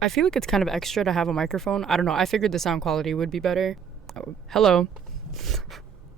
I feel like it's kind of extra to have a microphone. I don't know. I figured the sound quality would be better. Oh, hello.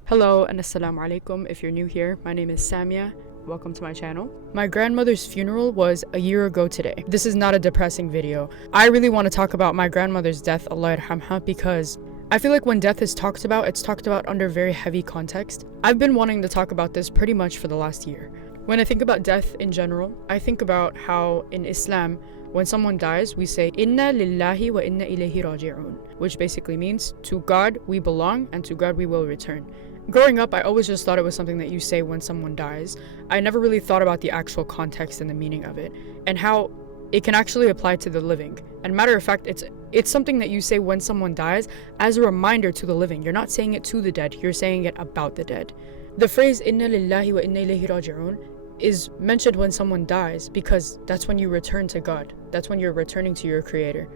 Hello and assalamu alaikum. If you're new here, my name is Samia. Welcome to my channel. My grandmother's funeral was a year ago today. This is not a depressing video. I really want to talk about my grandmother's death, Allah yarhamha, because I feel like when death is talked about, it's talked about under very heavy context. I've been wanting to talk about this pretty much for the last year. When I think about death in general, I think about how in Islam, when someone dies, we say, Inna Lillahi wa Inna Ilayhi Raji3oon, which basically means, to God we belong and to God we will return. Growing up, I always just thought it was something that you say when someone dies. I never really thought about the actual context and the meaning of it, and how it can actually apply to the living. And matter of fact, it's something that you say when someone dies as a reminder to the living. You're not saying it to the dead, you're saying it about the dead. The phrase Inna Lillahi wa Inna Ilayhi Raji3oon is mentioned when someone dies because that's when you return to God. That's when you're returning to your creator.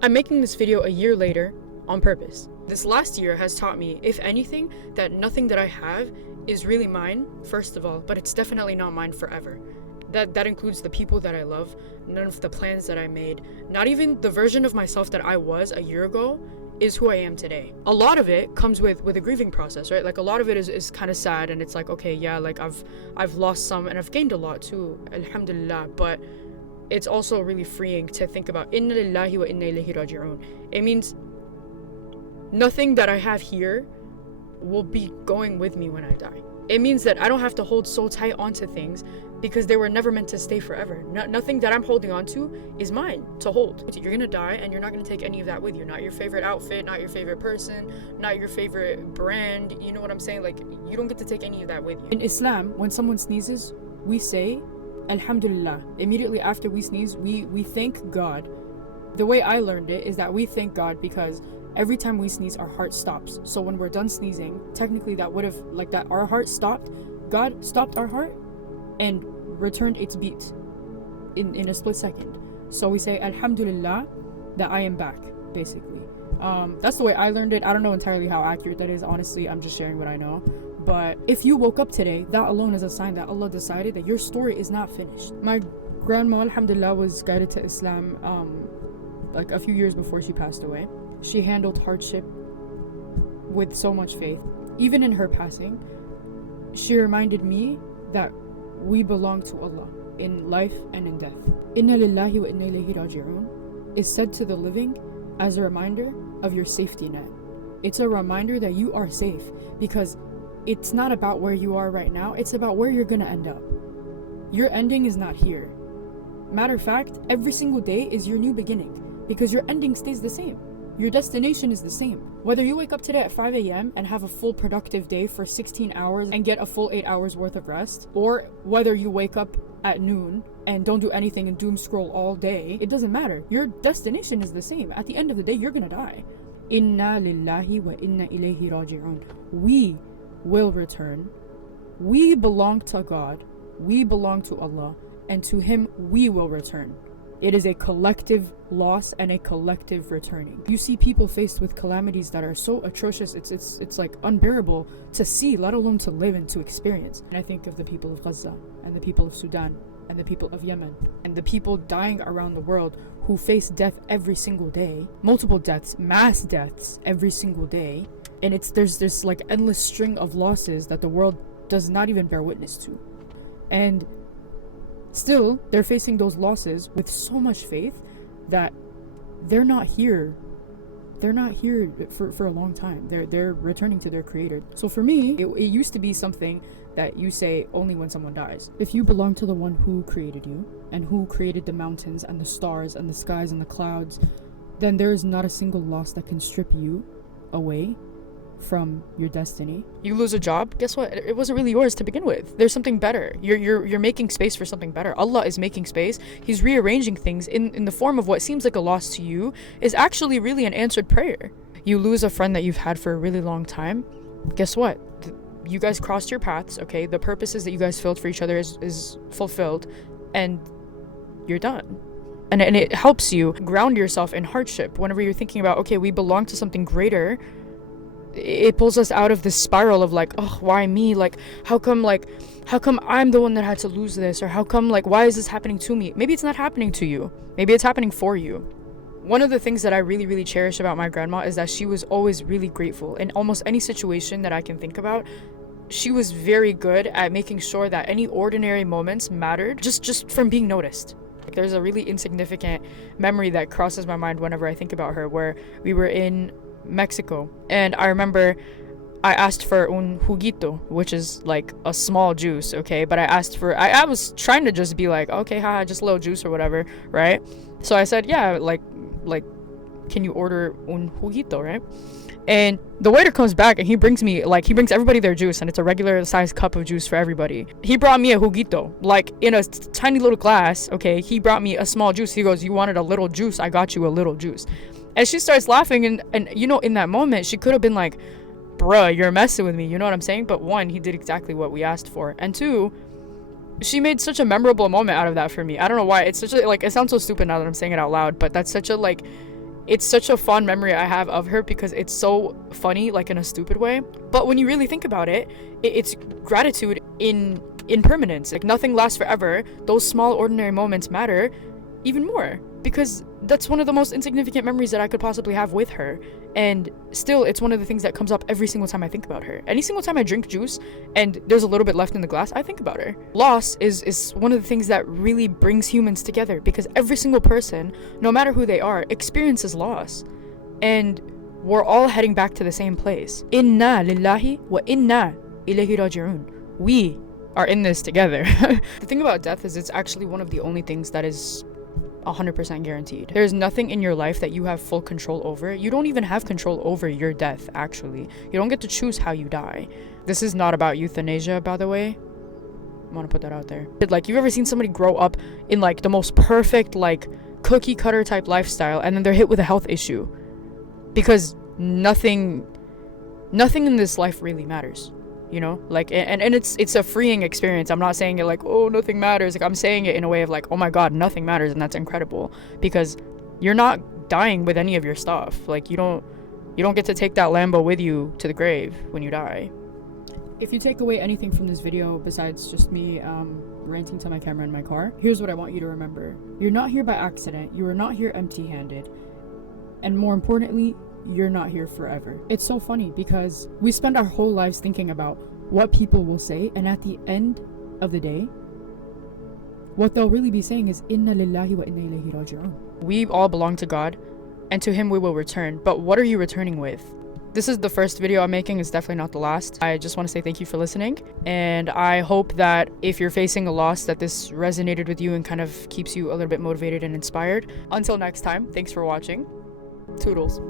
I'm making this video a year later on purpose. This last year has taught me, if anything, that nothing that I have is really mine, first of all, but it's definitely not mine forever. That includes the people that I love, none of the plans that I made, not even the version of myself that I was a year ago is who I am today. A lot of it comes with a grieving process, right? Like a lot of it is kind of sad, and it's like, okay, yeah, like I've lost some and I've gained a lot too, alhamdulillah, but it's also really freeing to think about Inna Lillahi wa Inna Ilayhi Raji3oon. It means nothing that I have here will be going with me when I die. It means that I don't have to hold so tight onto things because they were never meant to stay forever. Nothing that I'm holding on to is mine to hold. You're gonna die and you're not gonna take any of that with you. Not your favorite outfit, not your favorite person, not your favorite brand. You know what I'm saying? Like, you don't get to take any of that with you. In Islam, when someone sneezes, we say, Alhamdulillah. Immediately after we sneeze, we thank God. The way I learned it is that we thank God because every time we sneeze, our heart stops. So when we're done sneezing, technically that would have, like that, our heart stopped. God stopped our heart and returned its beat in a split second. So we say, Alhamdulillah, that I am back, basically. That's the way I learned it. I don't know entirely how accurate that is. Honestly, I'm just sharing what I know. But if you woke up today, that alone is a sign that Allah decided that your story is not finished. My grandma, alhamdulillah, was guided to Islam like a few years before she passed away. She handled hardship with so much faith. Even in her passing, she reminded me that we belong to Allah in life and in death. Inna Lillahi wa Inna Ilayhi Raji3oon is said to the living as a reminder of your safety net. It's a reminder that you are safe because it's not about where you are right now, it's about where you're gonna end up. Your ending is not here. Matter of fact, every single day is your new beginning because your ending stays the same. Your destination is the same. Whether you wake up today at 5 a.m. and have a full productive day for 16 hours and get a full 8 hours worth of rest, or whether you wake up at noon and don't do anything and doom scroll all day, it doesn't matter. Your destination is the same. At the end of the day, you're gonna die. Inna Lillahi wa Inna Ilayhi Raji3oon. We will return. We belong to God. We belong to Allah. And to Him we will return. It is a collective loss and a collective returning. You see people faced with calamities that are so atrocious, it's like unbearable to see, let alone to live and to experience. And I think of the people of Gaza and the people of Sudan and the people of Yemen and the people dying around the world who face death every single day, multiple deaths, mass deaths every single day. And there's this like endless string of losses that the world does not even bear witness to. And still, they're facing those losses with so much faith that they're not here. They're not here for a long time. They're returning to their creator. So for me, it used to be something that you say only when someone dies. If you belong to the one who created you and who created the mountains and the stars and the skies and the clouds, then there is not a single loss that can strip you away from your destiny. You lose a job, guess what? It wasn't really yours to begin with. There's something better. You're making space for something better. Allah is making space. He's rearranging things in the form of what seems like a loss to you is actually really an answered prayer. You lose a friend that you've had for a really long time, guess what? You guys crossed your paths, okay? The purposes that you guys filled for each other is fulfilled, and you're done. And it helps you ground yourself in hardship whenever you're thinking about, okay, we belong to something greater. It pulls us out of this spiral of like, oh, why me? Like, how come like how come I'm the one that had to lose this? Or how come, like, why is this happening to me? Maybe it's not happening to you. Maybe it's happening for you. One of the things that I really, really cherish about my grandma is that she was always really grateful. In almost any situation that I can think about, she was very good at making sure that any ordinary moments mattered just from being noticed. Like, there's a really insignificant memory that crosses my mind whenever I think about her, where we were in Mexico, and I remember I asked for un juguito, which is like a small juice, okay? But I was trying to just be like, okay, haha, just a little juice or whatever, right? So I said, yeah, like, can you order un juguito, right? And the waiter comes back and he brings everybody their juice, and it's a regular sized cup of juice for everybody. He brought me a juguito, like in a tiny little glass, okay? He brought me a small juice. He goes, you wanted a little juice? I got you a little juice. And she starts laughing, and you know, in that moment, she could have been like, bruh, you're messing with me, you know what I'm saying? But one, he did exactly what we asked for. And two, she made such a memorable moment out of that for me. I don't know why. It's such a, like, it sounds so stupid now that I'm saying it out loud, but that's such a, like, it's such a fond memory I have of her, because it's so funny, like, in a stupid way. But when you really think about it, it's gratitude in permanence. Like, nothing lasts forever. Those small ordinary moments matter even more, because that's one of the most insignificant memories that I could possibly have with her. And still, it's one of the things that comes up every single time I think about her. Any single time I drink juice and there's a little bit left in the glass, I think about her. Loss is one of the things that really brings humans together, because every single person, no matter who they are, experiences loss. And we're all heading back to the same place. Inna Lillahi wa Inna Ilayhi Raji3oon. We are in this together. The thing about death is it's actually one of the only things that is 100% guaranteed. There's nothing in your life that you have full control over. You don't even have control over your death, actually. You don't get to choose how you die. This is not about euthanasia, by the way. I want to put that out there. Like, you've ever seen somebody grow up in, like, the most perfect, like, cookie cutter type lifestyle, and then they're hit with a health issue? Because nothing in this life really matters. You know, like, and it's a freeing experience. I'm not saying it like, oh, nothing matters. Like, I'm saying it in a way of like, oh my god, nothing matters, and that's incredible, because you're not dying with any of your stuff. Like, you don't get to take that Lambo with you to the grave when you die. If you take away anything from this video besides just me ranting to my camera in my car, here's what I want you to remember. You're not here by accident. You are not here empty-handed. And more importantly, you're not here forever. It's so funny because we spend our whole lives thinking about what people will say, and at the end of the day, what they'll really be saying is Inna Lillahi wa Inna Ilayhi Raji3oon. We all belong to God, and to him we will return. But what are you returning with? This is the first video I'm making. It's definitely not the last. I just want to say thank you for listening, and I hope that if you're facing a loss, that this resonated with you and kind of keeps you a little bit motivated and inspired. Until next time, thanks for watching. Toodles.